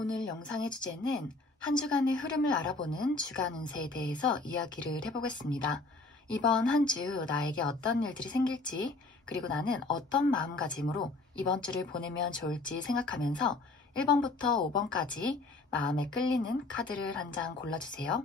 오늘 영상의 주제는 한 주간의 흐름을 알아보는 주간 운세에 대해서 이야기를 해보겠습니다. 이번 한 주 나에게 어떤 일들이 생길지, 그리고 나는 어떤 마음가짐으로 이번 주를 보내면 좋을지 생각하면서 1번부터 5번까지 마음에 끌리는 카드를 한 장 골라주세요.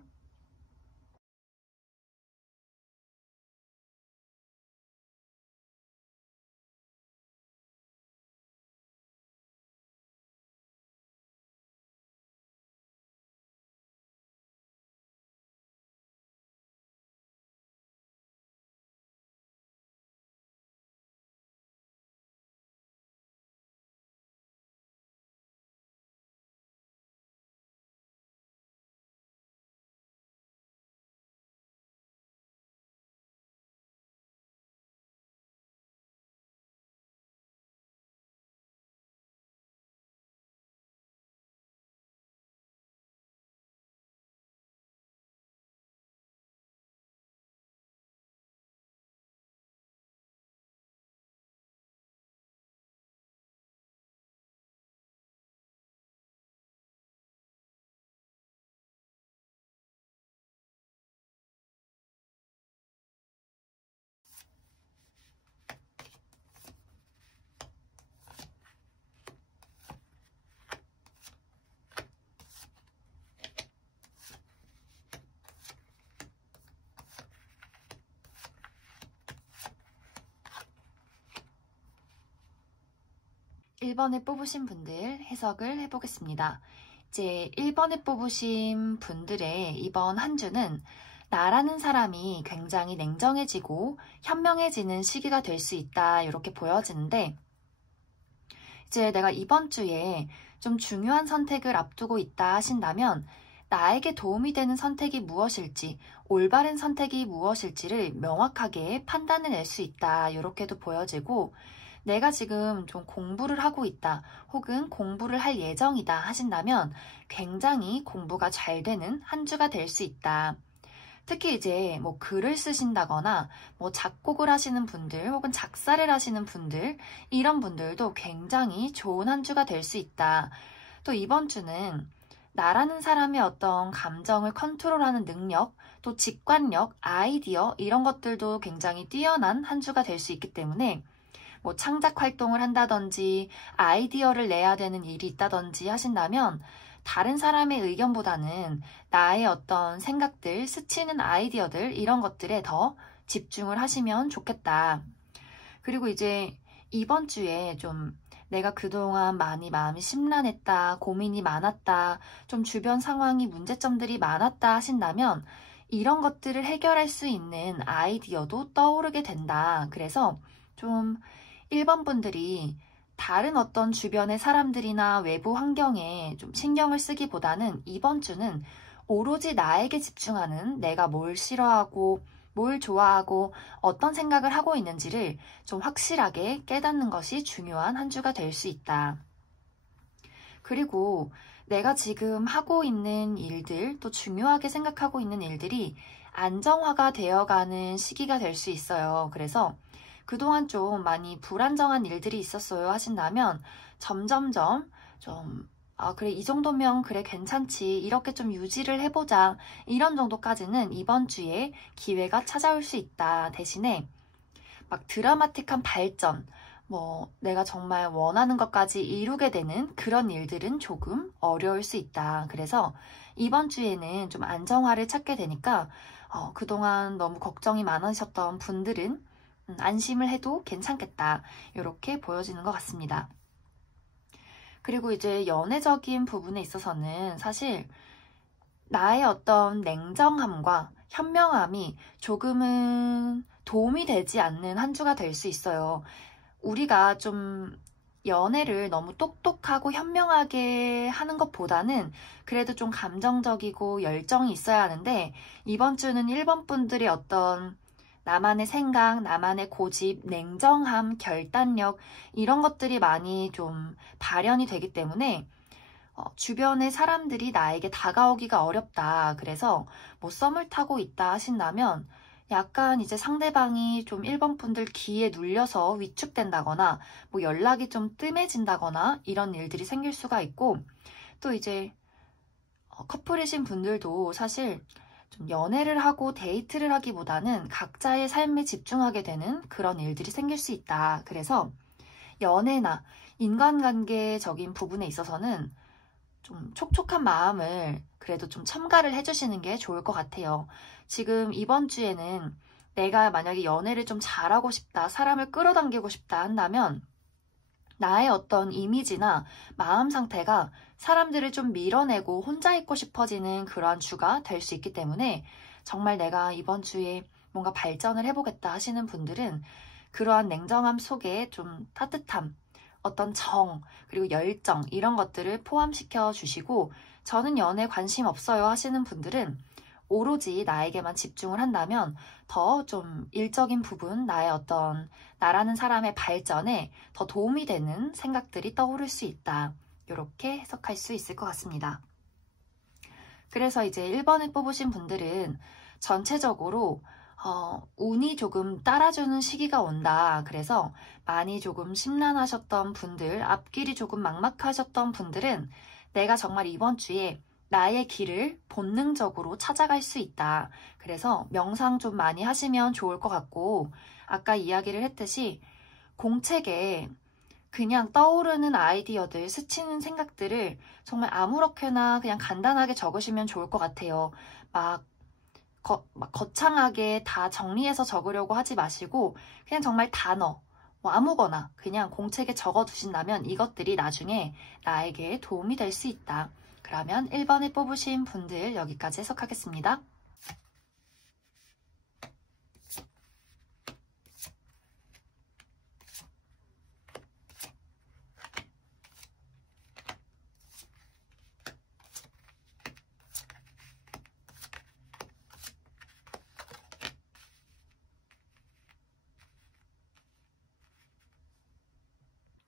(1번에) 뽑으신 분들 해석을 해보겠습니다. 이제 1번에 뽑으신 분들의 이번 한 주는 나라는 사람이 굉장히 냉정해지고 현명해지는 시기가 될 수 있다, 이렇게 보여지는데, 이제 내가 이번 주에 좀 중요한 선택을 앞두고 있다 하신다면 나에게 도움이 되는 선택이 무엇일지, 올바른 선택이 무엇일지를 명확하게 판단을 낼 수 있다, 이렇게도 보여지고, 내가 지금 좀 공부를 하고 있다, 혹은 공부를 할 예정이다 하신다면 굉장히 공부가 잘 되는 한 주가 될 수 있다. 특히 이제 뭐 글을 쓰신다거나 뭐 작곡을 하시는 분들, 혹은 작사를 하시는 분들, 이런 분들도 굉장히 좋은 한 주가 될 수 있다. 또 이번 주는 나라는 사람의 어떤 감정을 컨트롤하는 능력, 또 직관력, 아이디어, 이런 것들도 굉장히 뛰어난 한 주가 될 수 있기 때문에 뭐 창작 활동을 한다든지 아이디어를 내야 되는 일이 있다든지 하신다면 다른 사람의 의견보다는 나의 어떤 생각들, 스치는 아이디어들, 이런 것들에 더 집중을 하시면 좋겠다. 그리고 이제 이번 주에 좀 내가 그동안 많이 마음이 심란했다, 고민이 많았다, 좀 주변 상황이 문제점들이 많았다 하신다면 이런 것들을 해결할 수 있는 아이디어도 떠오르게 된다. 그래서 좀 1번 분들이 다른 어떤 주변의 사람들이나 외부 환경에 좀 신경을 쓰기보다는 이번 주는 오로지 나에게 집중하는, 내가 뭘 싫어하고 뭘 좋아하고 어떤 생각을 하고 있는지를 좀 확실하게 깨닫는 것이 중요한 한 주가 될 수 있다. 그리고 내가 지금 하고 있는 일들, 또 중요하게 생각하고 있는 일들이 안정화가 되어가는 시기가 될 수 있어요. 그래서 그동안 좀 많이 불안정한 일들이 있었어요 하신다면 점점점 좀 그래, 이 정도면 그래 괜찮지, 이렇게 좀 유지를 해보자, 이런 정도까지는 이번 주에 기회가 찾아올 수 있다. 대신에 막 드라마틱한 발전, 뭐 내가 정말 원하는 것까지 이루게 되는 그런 일들은 조금 어려울 수 있다. 그래서 이번 주에는 좀 안정화를 찾게 되니까 그동안 너무 걱정이 많으셨던 분들은 안심을 해도 괜찮겠다, 이렇게 보여지는 것 같습니다. 그리고 이제 연애적인 부분에 있어서는 사실 나의 어떤 냉정함과 현명함이 조금은 도움이 되지 않는 한 주가 될 수 있어요. 우리가 좀 연애를 너무 똑똑하고 현명하게 하는 것보다는 그래도 좀 감정적이고 열정이 있어야 하는데, 이번 주는 1번 분들의 어떤 나만의 생각, 나만의 고집, 냉정함, 결단력, 이런 것들이 많이 좀 발현이 되기 때문에 주변의 사람들이 나에게 다가오기가 어렵다. 그래서 뭐 썸을 타고 있다 하신다면 약간 이제 상대방이 좀 1번 분들 기에 눌려서 위축된다거나 뭐 연락이 좀 뜸해진다거나 이런 일들이 생길 수가 있고, 또 이제 커플이신 분들도 사실 좀 연애를 하고 데이트를 하기보다는 각자의 삶에 집중하게 되는 그런 일들이 생길 수 있다. 그래서 연애나 인간관계적인 부분에 있어서는 좀 촉촉한 마음을 그래도 좀 첨가를 해주시는 게 좋을 것 같아요. 지금 이번 주에는 내가 만약에 연애를 좀 잘하고 싶다, 사람을 끌어당기고 싶다 한다면 나의 어떤 이미지나 마음 상태가 사람들을 좀 밀어내고 혼자 있고 싶어지는 그러한 주가 될 수 있기 때문에 정말 내가 이번 주에 뭔가 발전을 해보겠다 하시는 분들은 그러한 냉정함 속에 좀 따뜻함, 어떤 정, 그리고 열정 이런 것들을 포함시켜 주시고 저는 연애 관심 없어요 하시는 분들은 오로지 나에게만 집중을 한다면 더 좀 일적인 부분, 나의 어떤 나라는 사람의 발전에 더 도움이 되는 생각들이 떠오를 수 있다. 이렇게 해석할 수 있을 것 같습니다. 그래서 이제 1번을 뽑으신 분들은 전체적으로 운이 조금 따라주는 시기가 온다. 그래서 많이 조금 심란하셨던 분들, 앞길이 조금 막막하셨던 분들은 내가 정말 이번 주에 나의 길을 본능적으로 찾아갈 수 있다. 그래서 명상 좀 많이 하시면 좋을 것 같고 아까 이야기를 했듯이 공책에 그냥 떠오르는 아이디어들, 스치는 생각들을 정말 아무렇게나 그냥 간단하게 적으시면 좋을 것 같아요. 막 거창하게 다 정리해서 적으려고 하지 마시고 그냥 정말 단어, 뭐 아무거나 그냥 공책에 적어두신다면 이것들이 나중에 나에게 도움이 될 수 있다. 그러면 1번을 뽑으신 분들 여기까지 해석하겠습니다.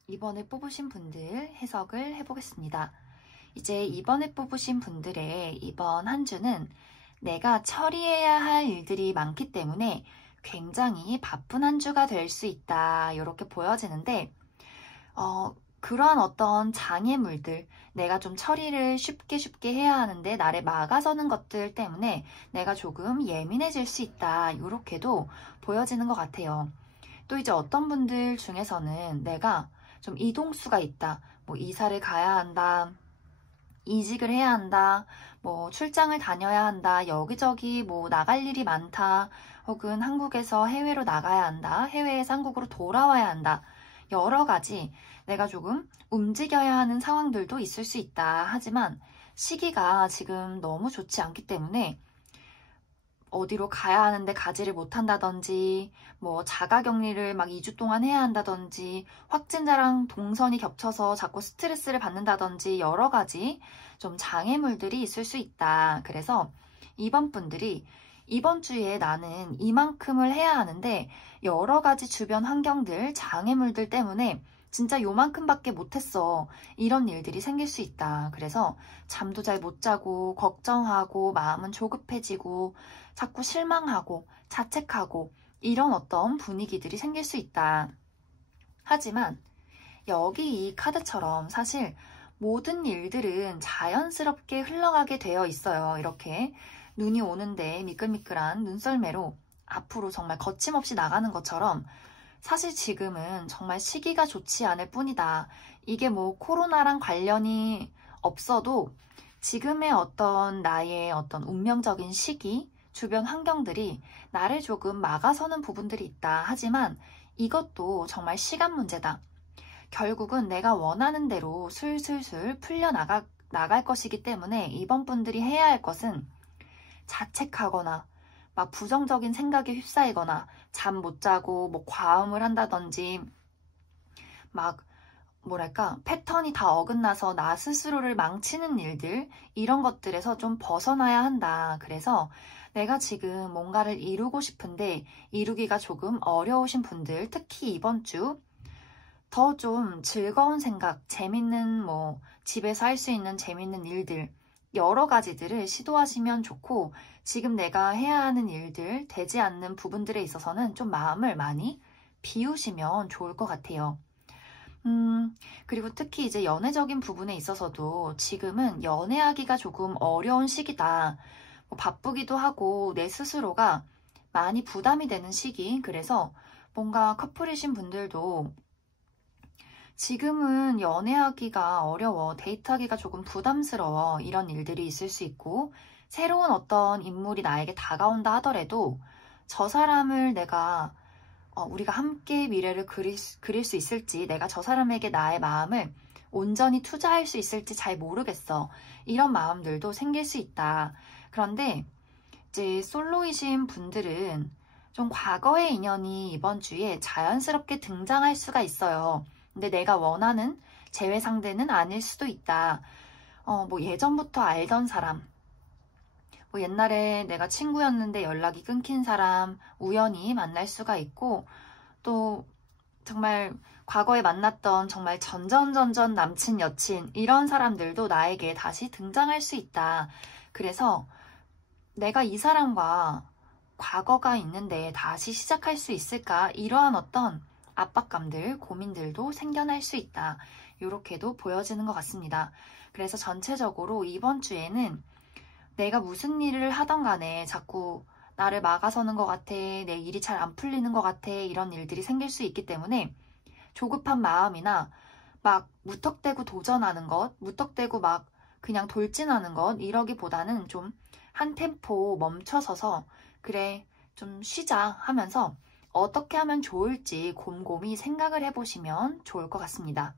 2번을 뽑으신 분들 해석을 해보겠습니다. 이제 2번을 뽑으신 분들의 이번 한 주는 내가 처리해야 할 일들이 많기 때문에 굉장히 바쁜 한 주가 될 수 있다. 이렇게 보여지는데 그러한 어떤 장애물들, 내가 좀 처리를 쉽게 해야 하는데 나를 막아서는 것들 때문에 내가 조금 예민해질 수 있다. 이렇게도 보여지는 것 같아요. 또 이제 어떤 분들 중에서는 내가 좀 이동수가 있다. 뭐 이사를 가야 한다. 이직을 해야 한다. 뭐 출장을 다녀야 한다. 여기저기 뭐 나갈 일이 많다. 혹은 한국에서 해외로 나가야 한다. 해외에서 한국으로 돌아와야 한다. 여러 가지 내가 조금 움직여야 하는 상황들도 있을 수 있다. 하지만 시기가 지금 너무 좋지 않기 때문에 어디로 가야 하는데 가지를 못한다든지 뭐 자가격리를 막 2주 동안 해야 한다든지 확진자랑 동선이 겹쳐서 자꾸 스트레스를 받는다든지 여러 가지 좀 장애물들이 있을 수 있다. 그래서 이번 분들이 이번 주에 나는 이만큼을 해야 하는데 여러 가지 주변 환경들, 장애물들 때문에 진짜 요만큼밖에 못했어. 이런 일들이 생길 수 있다. 그래서 잠도 잘 못 자고 걱정하고 마음은 조급해지고 자꾸 실망하고 자책하고 이런 어떤 분위기들이 생길 수 있다. 하지만 여기 이 카드처럼 사실 모든 일들은 자연스럽게 흘러가게 되어 있어요. 이렇게 눈이 오는데 미끌미끌한 눈썰매로 앞으로 정말 거침없이 나가는 것처럼 사실 지금은 정말 시기가 좋지 않을 뿐이다. 이게 뭐 코로나랑 관련이 없어도 지금의 어떤 나의 어떤 운명적인 시기, 주변 환경들이 나를 조금 막아서는 부분들이 있다. 하지만 이것도 정말 시간 문제다. 결국은 내가 원하는 대로 술술술 나갈 것이기 때문에 이번 분들이 해야 할 것은 자책하거나 막 부정적인 생각에 휩싸이거나 잠 못 자고 뭐 과음을 한다든지 막 뭐랄까 패턴이 다 어긋나서 나 스스로를 망치는 일들 이런 것들에서 좀 벗어나야 한다. 그래서 내가 지금 뭔가를 이루고 싶은데 이루기가 조금 어려우신 분들 특히 이번 주 더 좀 즐거운 생각, 재밌는 뭐 집에서 할 수 있는 재밌는 일들 여러 가지들을 시도하시면 좋고 지금 내가 해야 하는 일들, 되지 않는 부분들에 있어서는 좀 마음을 많이 비우시면 좋을 것 같아요. 그리고 특히 이제 연애적인 부분에 있어서도 지금은 연애하기가 조금 어려운 시기다. 뭐 바쁘기도 하고 내 스스로가 많이 부담이 되는 시기. 그래서 뭔가 커플이신 분들도 지금은 연애하기가 어려워, 데이트하기가 조금 부담스러워 이런 일들이 있을 수 있고 새로운 어떤 인물이 나에게 다가온다 하더라도 저 사람을 내가 우리가 함께 미래를 그릴 수 있을지, 내가 저 사람에게 나의 마음을 온전히 투자할 수 있을지 잘 모르겠어. 이런 마음들도 생길 수 있다. 그런데 이제 솔로이신 분들은 좀 과거의 인연이 이번 주에 자연스럽게 등장할 수가 있어요. 근데 내가 원하는 재회 상대는 아닐 수도 있다. 뭐 예전부터 알던 사람, 뭐 옛날에 내가 친구였는데 연락이 끊긴 사람 우연히 만날 수가 있고, 또 정말 과거에 만났던 정말 전전전전 남친 여친 이런 사람들도 나에게 다시 등장할 수 있다. 그래서 내가 이 사람과 과거가 있는데 다시 시작할 수 있을까? 이러한 어떤 압박감들, 고민들도 생겨날 수 있다. 이렇게도 보여지는 것 같습니다. 그래서 전체적으로 이번 주에는 내가 무슨 일을 하던 간에 자꾸 나를 막아서는 것 같아, 내 일이 잘 안 풀리는 것 같아, 이런 일들이 생길 수 있기 때문에 조급한 마음이나 막 무턱대고 도전하는 것, 무턱대고 막 그냥 돌진하는 것, 이러기보다는 좀 한 템포 멈춰서서 그래, 좀 쉬자 하면서 어떻게 하면 좋을지 곰곰이 생각을 해보시면 좋을 것 같습니다.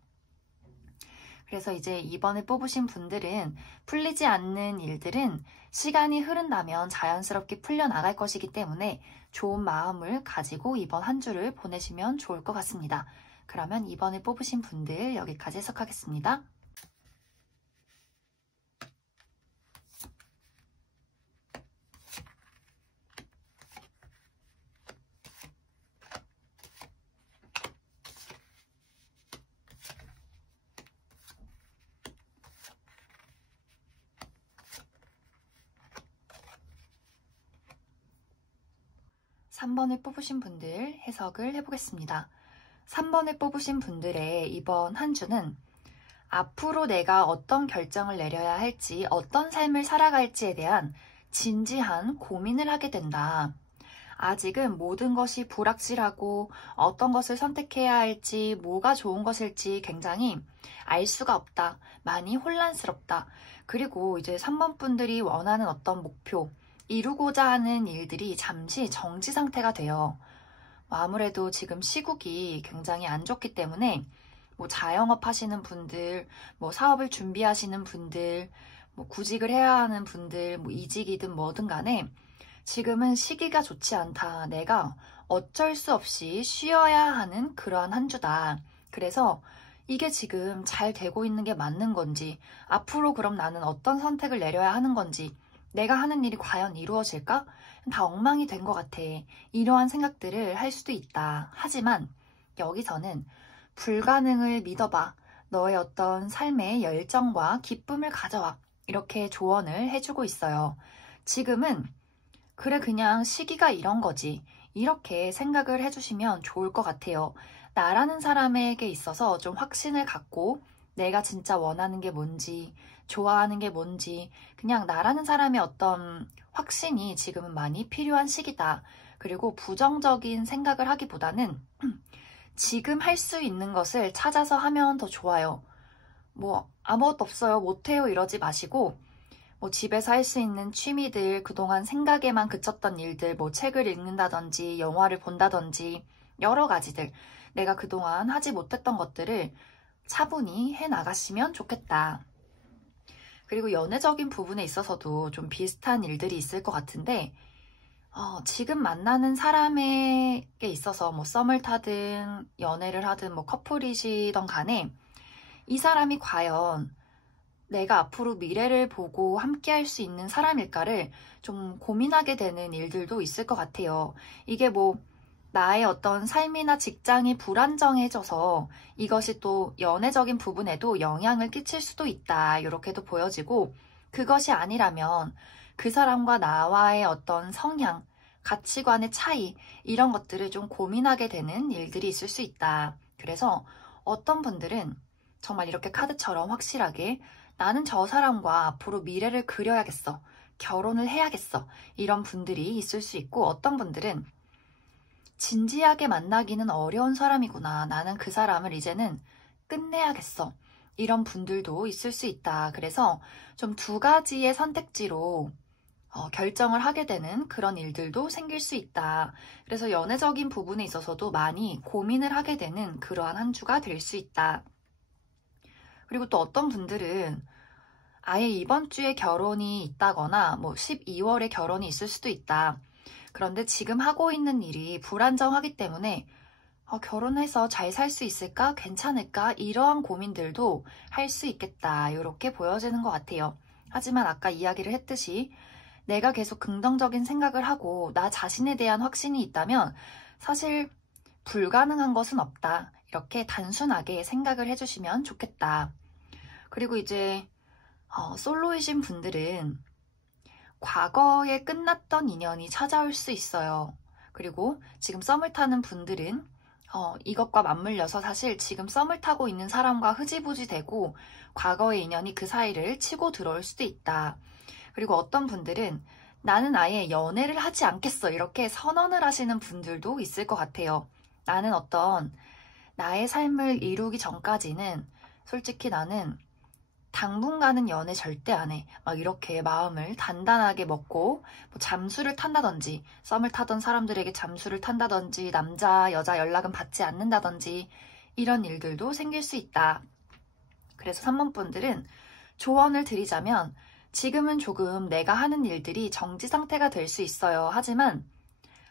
그래서 이제 이번에 뽑으신 분들은 풀리지 않는 일들은 시간이 흐른다면 자연스럽게 풀려나갈 것이기 때문에 좋은 마음을 가지고 이번 한 주를 보내시면 좋을 것 같습니다. 그러면 이번에 뽑으신 분들 여기까지 해석하겠습니다. 3번을 뽑으신 분들 해석을 해보겠습니다. 3번을 뽑으신 분들의 이번 한 주는 앞으로 내가 어떤 결정을 내려야 할지, 어떤 삶을 살아갈지에 대한 진지한 고민을 하게 된다. 아직은 모든 것이 불확실하고 어떤 것을 선택해야 할지, 뭐가 좋은 것일지 굉장히 알 수가 없다. 많이 혼란스럽다. 그리고 이제 3번 분들이 원하는 어떤 목표, 이루고자 하는 일들이 잠시 정지 상태가 돼요. 아무래도 지금 시국이 굉장히 안 좋기 때문에 뭐 자영업 하시는 분들, 뭐 사업을 준비하시는 분들, 뭐 구직을 해야 하는 분들, 뭐 이직이든 뭐든 간에 지금은 시기가 좋지 않다. 내가 어쩔 수 없이 쉬어야 하는 그러한 한 주다. 그래서 이게 지금 잘 되고 있는 게 맞는 건지, 앞으로 그럼 나는 어떤 선택을 내려야 하는 건지, 내가 하는 일이 과연 이루어질까? 다 엉망이 된 것 같아. 이러한 생각들을 할 수도 있다. 하지만 여기서는 불가능을 믿어봐. 너의 어떤 삶의 열정과 기쁨을 가져와. 이렇게 조언을 해주고 있어요. 지금은 그래, 그냥 시기가 이런 거지. 이렇게 생각을 해주시면 좋을 것 같아요. 나라는 사람에게 있어서 좀 확신을 갖고 내가 진짜 원하는 게 뭔지, 좋아하는 게 뭔지, 그냥 나라는 사람의 어떤 확신이 지금은 많이 필요한 시기다. 그리고 부정적인 생각을 하기보다는 지금 할 수 있는 것을 찾아서 하면 더 좋아요. 뭐 아무것도 없어요, 못해요 이러지 마시고 뭐 집에서 할 수 있는 취미들, 그동안 생각에만 그쳤던 일들, 뭐 책을 읽는다든지 영화를 본다든지 여러 가지들, 내가 그동안 하지 못했던 것들을 차분히 해나가시면 좋겠다. 그리고 연애적인 부분에 있어서도 좀 비슷한 일들이 있을 것 같은데 지금 만나는 사람에게 있어서 뭐 썸을 타든 연애를 하든 뭐 커플이시던 간에 이 사람이 과연 내가 앞으로 미래를 보고 함께 할 수 있는 사람일까를 좀 고민하게 되는 일들도 있을 것 같아요. 이게 뭐 나의 어떤 삶이나 직장이 불안정해져서 이것이 또 연애적인 부분에도 영향을 끼칠 수도 있다. 이렇게도 보여지고, 그것이 아니라면 그 사람과 나와의 어떤 성향, 가치관의 차이, 이런 것들을 좀 고민하게 되는 일들이 있을 수 있다. 그래서 어떤 분들은 정말 이렇게 카드처럼 확실하게 나는 저 사람과 앞으로 미래를 그려야겠어. 결혼을 해야겠어. 이런 분들이 있을 수 있고, 어떤 분들은 진지하게 만나기는 어려운 사람이구나. 나는 그 사람을 이제는 끝내야겠어. 이런 분들도 있을 수 있다. 그래서 좀 두 가지의 선택지로 결정을 하게 되는 그런 일들도 생길 수 있다. 그래서 연애적인 부분에 있어서도 많이 고민을 하게 되는 그러한 한 주가 될 수 있다. 그리고 또 어떤 분들은 아예 이번 주에 결혼이 있다거나 뭐 12월에 결혼이 있을 수도 있다. 그런데 지금 하고 있는 일이 불안정하기 때문에 결혼해서 잘 살 수 있을까? 괜찮을까? 이러한 고민들도 할 수 있겠다. 이렇게 보여지는 것 같아요. 하지만 아까 이야기를 했듯이 내가 계속 긍정적인 생각을 하고 나 자신에 대한 확신이 있다면 사실 불가능한 것은 없다. 이렇게 단순하게 생각을 해주시면 좋겠다. 그리고 이제 솔로이신 분들은 과거에 끝났던 인연이 찾아올 수 있어요. 그리고 지금 썸을 타는 분들은 이것과 맞물려서 사실 지금 썸을 타고 있는 사람과 흐지부지 되고 과거의 인연이 그 사이를 치고 들어올 수도 있다. 그리고 어떤 분들은 나는 아예 연애를 하지 않겠어. 이렇게 선언을 하시는 분들도 있을 것 같아요. 나는 어떤 나의 삶을 이루기 전까지는 솔직히 나는 당분간은 연애 절대 안 해. 막 이렇게 마음을 단단하게 먹고 뭐 잠수를 탄다든지 썸을 타던 사람들에게 잠수를 탄다든지 남자, 여자 연락은 받지 않는다든지 이런 일들도 생길 수 있다. 그래서 3번 분들은 조언을 드리자면 지금은 조금 내가 하는 일들이 정지 상태가 될 수 있어요. 하지만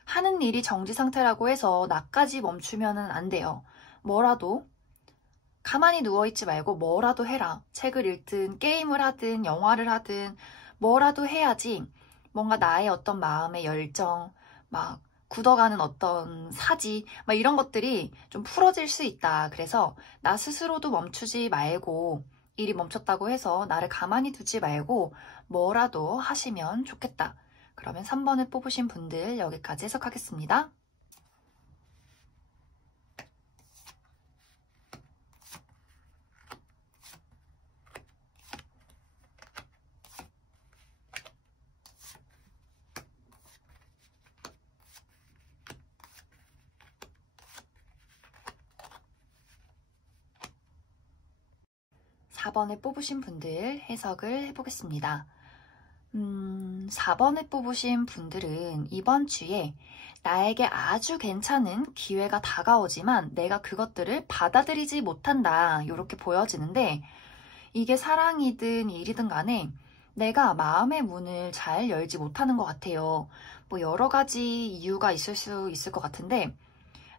하는 일이 정지 상태라고 해서 나까지 멈추면 안 돼요. 뭐라도 가만히 누워있지 말고 뭐라도 해라. 책을 읽든 게임을 하든 영화를 하든 뭐라도 해야지 뭔가 나의 어떤 마음의 열정, 막 굳어가는 어떤 사지, 막 이런 것들이 좀 풀어질 수 있다. 그래서 나 스스로도 멈추지 말고 일이 멈췄다고 해서 나를 가만히 두지 말고 뭐라도 하시면 좋겠다. 그러면 3번을 뽑으신 분들 여기까지 해석하겠습니다. 4번을 뽑으신 분들 해석을 해보겠습니다. 4번을 뽑으신 분들은 이번 주에 나에게 아주 괜찮은 기회가 다가오지만 내가 그것들을 받아들이지 못한다. 이렇게 보여지는데 이게 사랑이든 일이든 간에 내가 마음의 문을 잘 열지 못하는 것 같아요. 뭐 여러 가지 이유가 있을 수 있을 것 같은데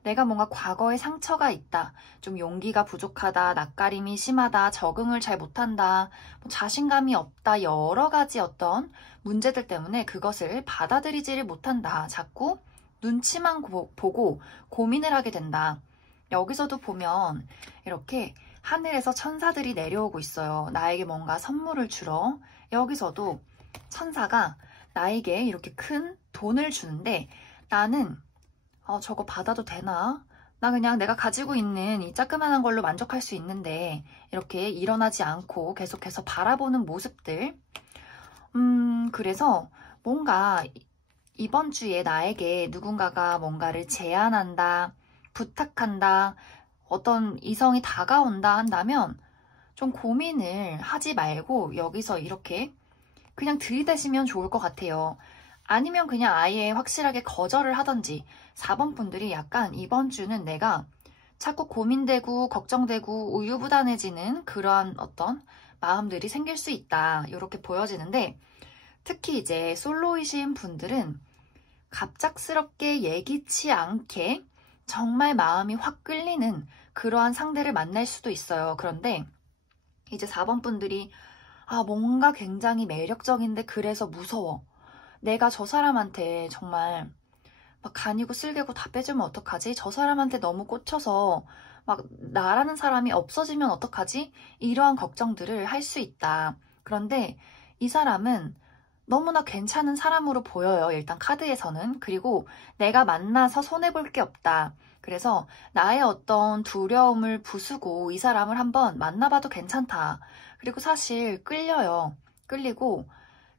내가 뭔가 과거에 상처가 있다, 좀 용기가 부족하다, 낯가림이 심하다, 적응을 잘 못한다, 뭐 자신감이 없다, 여러 가지 어떤 문제들 때문에 그것을 받아들이지를 못한다. 자꾸 눈치만 보고 고민을 하게 된다. 여기서도 보면 이렇게 하늘에서 천사들이 내려오고 있어요. 나에게 뭔가 선물을 주러. 여기서도 천사가 나에게 이렇게 큰 돈을 주는데 나는 저거 받아도 되나? 나 그냥 내가 가지고 있는 이 자그마한 걸로 만족할 수 있는데 이렇게 일어나지 않고 계속해서 바라보는 모습들. 그래서 뭔가 이번 주에 나에게 누군가가 뭔가를 제안한다, 부탁한다, 어떤 이성이 다가온다 한다면 좀 고민을 하지 말고 여기서 이렇게 그냥 들이대시면 좋을 것 같아요. 아니면 그냥 아예 확실하게 거절을 하던지. 4번 분들이 약간 이번 주는 내가 자꾸 고민되고 걱정되고 우유부단해지는 그러한 어떤 마음들이 생길 수 있다. 이렇게 보여지는데 특히 이제 솔로이신 분들은 갑작스럽게 예기치 않게 정말 마음이 확 끌리는 그러한 상대를 만날 수도 있어요. 그런데 이제 4번 분들이 뭔가 굉장히 매력적인데 그래서 무서워. 내가 저 사람한테 정말 막 간이고 쓸개고 다 빼주면 어떡하지? 저 사람한테 너무 꽂혀서 막 나라는 사람이 없어지면 어떡하지? 이러한 걱정들을 할 수 있다. 그런데 이 사람은 너무나 괜찮은 사람으로 보여요. 일단 카드에서는. 그리고 내가 만나서 손해볼 게 없다. 그래서 나의 어떤 두려움을 부수고 이 사람을 한번 만나봐도 괜찮다. 그리고 사실 끌려요.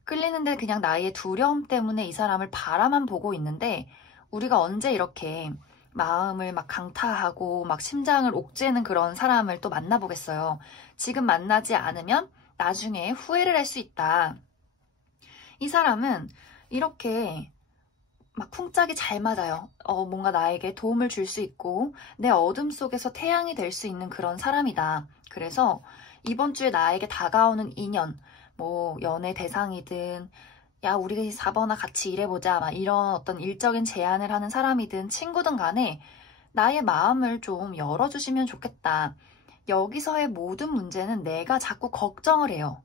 끌리는데 그냥 나의 두려움 때문에 이 사람을 바라만 보고 있는데 우리가 언제 이렇게 마음을 막 강타하고 막 심장을 옥죄는 그런 사람을 또 만나보겠어요. 지금 만나지 않으면 나중에 후회를 할 수 있다. 이 사람은 이렇게 막 쿵짝이 잘 맞아요. 뭔가 나에게 도움을 줄 수 있고 내 어둠 속에서 태양이 될 수 있는 그런 사람이다. 그래서 이번 주에 나에게 다가오는 인연, 뭐 연애 대상이든 야 우리 4번아 같이 일해보자 막 이런 어떤 일적인 제안을 하는 사람이든 친구든 간에 나의 마음을 좀 열어주시면 좋겠다. 여기서의 모든 문제는 내가 자꾸 걱정을 해요.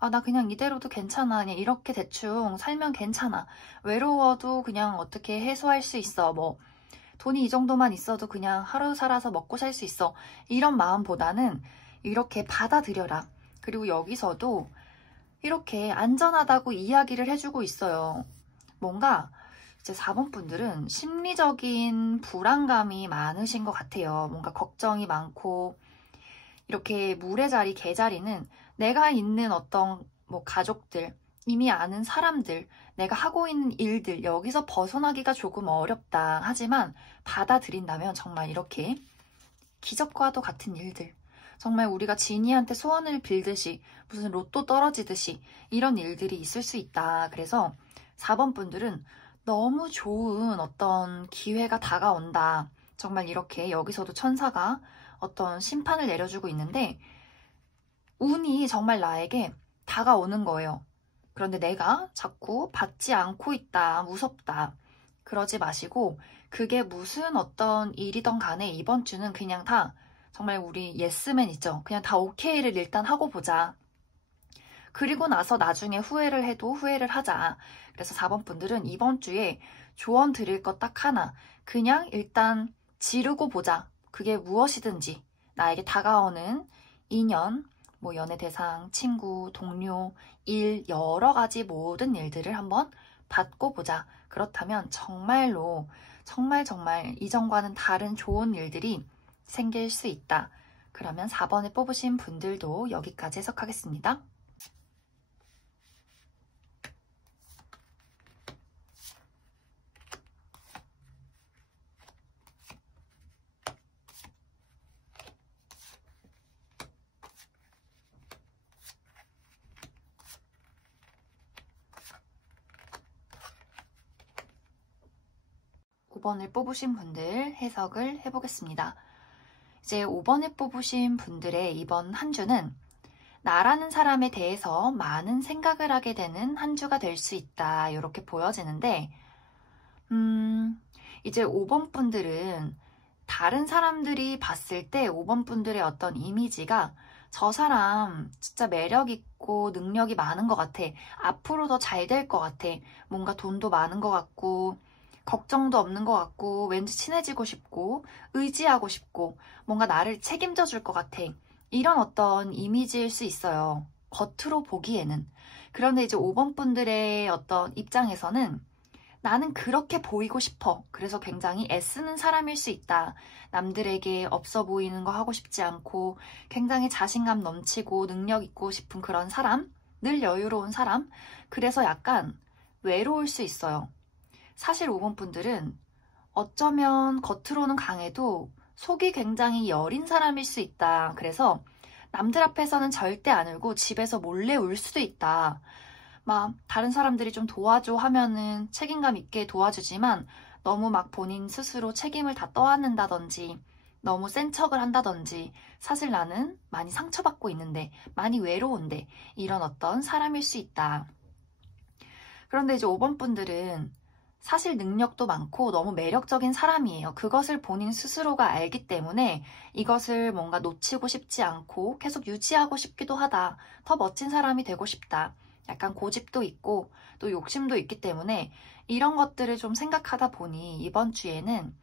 아, 나 그냥 이대로도 괜찮아. 그냥 이렇게 대충 살면 괜찮아. 외로워도 그냥 어떻게 해소할 수 있어. 뭐, 돈이 이 정도만 있어도 그냥 하루 살아서 먹고 살 수 있어. 이런 마음보다는 이렇게 받아들여라. 그리고 여기서도 이렇게 안전하다고 이야기를 해주고 있어요. 뭔가 이제 4번 분들은 심리적인 불안감이 많으신 것 같아요. 뭔가 걱정이 많고 이렇게 물의 자리, 개자리는 내가 있는 어떤 뭐 가족들, 이미 아는 사람들, 내가 하고 있는 일들 여기서 벗어나기가 조금 어렵다. 하지만 받아들인다면 정말 이렇게 기적과도 같은 일들, 정말 우리가 지니한테 소원을 빌듯이 무슨 로또 떨어지듯이 이런 일들이 있을 수 있다. 그래서 4번 분들은 너무 좋은 어떤 기회가 다가온다. 정말 이렇게 여기서도 천사가 어떤 심판을 내려주고 있는데 운이 정말 나에게 다가오는 거예요. 그런데 내가 자꾸 받지 않고 있다. 무섭다. 그러지 마시고 그게 무슨 어떤 일이던 간에 이번 주는 그냥 다 정말 우리 예스맨 있죠. 그냥 다 오케이를 일단 하고 보자. 그리고 나서 나중에 후회를 해도 후회를 하자. 그래서 4번 분들은 이번 주에 조언 드릴 것 딱 하나. 그냥 일단 지르고 보자. 그게 무엇이든지 나에게 다가오는 인연, 뭐 연애 대상, 친구, 동료, 일, 여러 가지 모든 일들을 한번 받고 보자. 그렇다면 정말로 정말 이전과는 다른 좋은 일들이 생길 수 있다. 그러면 4번을 뽑으신 분들도 여기까지 해석하겠습니다. 5번을 뽑으신 분들 해석을 해보겠습니다. 이제 5번을 뽑으신 분들의 이번 한 주는 나라는 사람에 대해서 많은 생각을 하게 되는 한 주가 될 수 있다. 이렇게 보여지는데 이제 5번 분들은 다른 사람들이 봤을 때 5번 분들의 어떤 이미지가 저 사람 진짜 매력 있고 능력이 많은 것 같아. 앞으로 더 잘 될 것 같아. 뭔가 돈도 많은 것 같고 걱정도 없는 것 같고 왠지 친해지고 싶고 의지하고 싶고 뭔가 나를 책임져 줄 것 같아. 이런 어떤 이미지일 수 있어요. 겉으로 보기에는. 그런데 이제 5번 분들의 어떤 입장에서는 나는 그렇게 보이고 싶어. 그래서 굉장히 애쓰는 사람일 수 있다. 남들에게 없어 보이는 거 하고 싶지 않고 굉장히 자신감 넘치고 능력 있고 싶은 그런 사람, 늘 여유로운 사람. 그래서 약간 외로울 수 있어요. 사실 5번 분들은 어쩌면 겉으로는 강해도 속이 굉장히 여린 사람일 수 있다. 그래서 남들 앞에서는 절대 안 울고 집에서 몰래 울 수도 있다. 막 다른 사람들이 좀 도와줘 하면은 책임감 있게 도와주지만 너무 막 본인 스스로 책임을 다 떠안는다든지 너무 센 척을 한다든지 사실 나는 많이 상처받고 있는데 많이 외로운데 이런 어떤 사람일 수 있다. 그런데 이제 5번 분들은 사실 능력도 많고 너무 매력적인 사람이에요. 그것을 본인 스스로가 알기 때문에 이것을 뭔가 놓치고 싶지 않고 계속 유지하고 싶기도 하다. 더 멋진 사람이 되고 싶다. 약간 고집도 있고 또 욕심도 있기 때문에 이런 것들을 좀 생각하다 보니 이번 주에는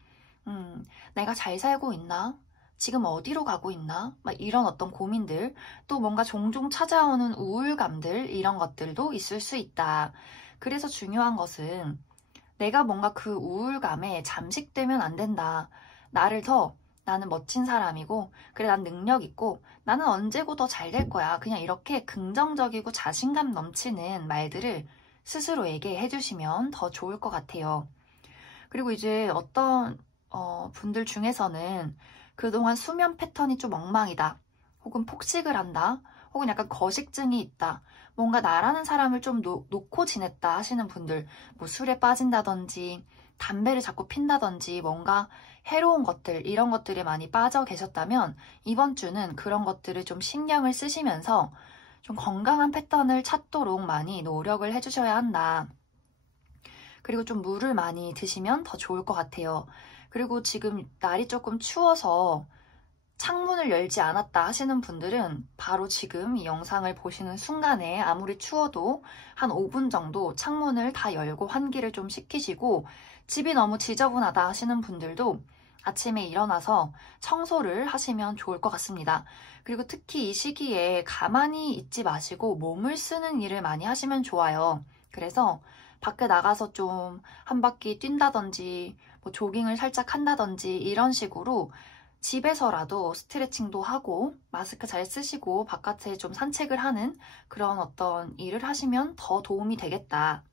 내가 잘 살고 있나? 지금 어디로 가고 있나? 막 이런 어떤 고민들, 또 뭔가 종종 찾아오는 우울감들 이런 것들도 있을 수 있다. 그래서 중요한 것은 내가 뭔가 그 우울감에 잠식되면 안 된다. 나를 더 나는 멋진 사람이고 그래 난 능력 있고 나는 언제고 더 잘 될 거야. 그냥 이렇게 긍정적이고 자신감 넘치는 말들을 스스로에게 해주시면 더 좋을 것 같아요. 그리고 이제 어떤 분들 중에서는 그동안 수면 패턴이 좀 엉망이다. 혹은 폭식을 한다. 혹은 약간 거식증이 있다. 뭔가 나라는 사람을 좀 놓고 지냈다 하시는 분들, 뭐 술에 빠진다든지 담배를 자꾸 핀다든지 뭔가 해로운 것들, 이런 것들에 많이 빠져 계셨다면 이번 주는 그런 것들을 좀 신경을 쓰시면서 좀 건강한 패턴을 찾도록 많이 노력을 해주셔야 한다. 그리고 좀 물을 많이 드시면 더 좋을 것 같아요. 그리고 지금 날이 조금 추워서 창문을 열지 않았다 하시는 분들은 바로 지금 이 영상을 보시는 순간에 아무리 추워도 한 5분 정도 창문을 다 열고 환기를 좀 시키시고, 집이 너무 지저분하다 하시는 분들도 아침에 일어나서 청소를 하시면 좋을 것 같습니다. 그리고 특히 이 시기에 가만히 있지 마시고 몸을 쓰는 일을 많이 하시면 좋아요. 그래서 밖에 나가서 좀 한 바퀴 뛴다든지 뭐 조깅을 살짝 한다든지 이런 식으로 집에서라도 스트레칭도 하고 마스크 잘 쓰시고 바깥에 좀 산책을 하는 그런 어떤 일을 하시면 더 도움이 되겠다.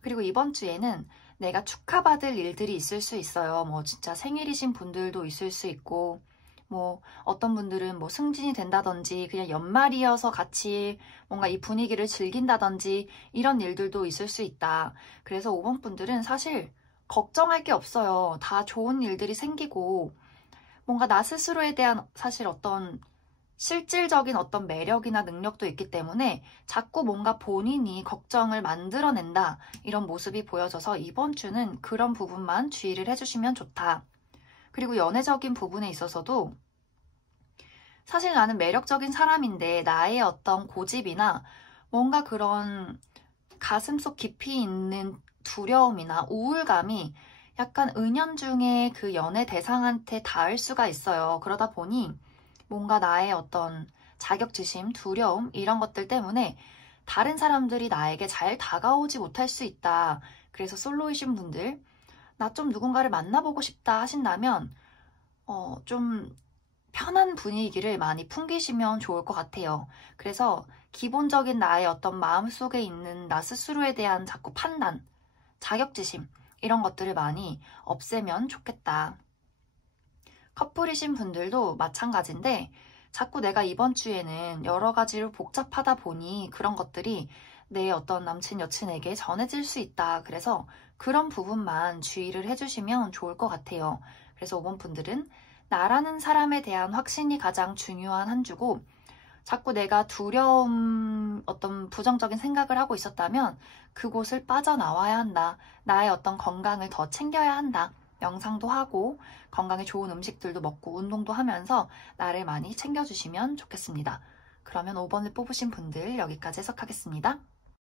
그리고 이번 주에는 내가 축하받을 일들이 있을 수 있어요. 뭐 진짜 생일이신 분들도 있을 수 있고, 뭐 어떤 분들은 뭐 승진이 된다든지 그냥 연말이어서 같이 뭔가 이 분위기를 즐긴다든지 이런 일들도 있을 수 있다. 그래서 5번 분들은 사실 걱정할 게 없어요. 다 좋은 일들이 생기고 뭔가 나 스스로에 대한 사실 어떤 실질적인 어떤 매력이나 능력도 있기 때문에 자꾸 뭔가 본인이 걱정을 만들어낸다 이런 모습이 보여져서 이번 주는 그런 부분만 주의를 해주시면 좋다. 그리고 연애적인 부분에 있어서도 사실 나는 매력적인 사람인데 나의 어떤 고집이나 뭔가 그런 가슴속 깊이 있는 두려움이나 우울감이 약간 은연중에 그 연애 대상한테 닿을 수가 있어요. 그러다 보니 뭔가 나의 어떤 자격지심, 두려움 이런 것들 때문에 다른 사람들이 나에게 잘 다가오지 못할 수 있다. 그래서 솔로이신 분들, 나 좀 누군가를 만나보고 싶다 하신다면 좀 편한 분위기를 많이 풍기시면 좋을 것 같아요. 그래서 기본적인 나의 어떤 마음속에 있는 나 스스로에 대한 자꾸 판단, 자격지심 이런 것들을 많이 없애면 좋겠다. 커플이신 분들도 마찬가지인데 자꾸 내가 이번 주에는 여러 가지로 복잡하다 보니 그런 것들이 내 어떤 남친, 여친에게 전해질 수 있다. 그래서 그런 부분만 주의를 해주시면 좋을 것 같아요. 그래서 5번 분들은 나라는 사람에 대한 확신이 가장 중요한 한 주고 자꾸 내가 두려움, 어떤 부정적인 생각을 하고 있었다면 그곳을 빠져나와야 한다. 나의 어떤 건강을 더 챙겨야 한다. 명상도 하고 건강에 좋은 음식들도 먹고 운동도 하면서 나를 많이 챙겨주시면 좋겠습니다. 그러면 5번을 뽑으신 분들 여기까지 해석하겠습니다.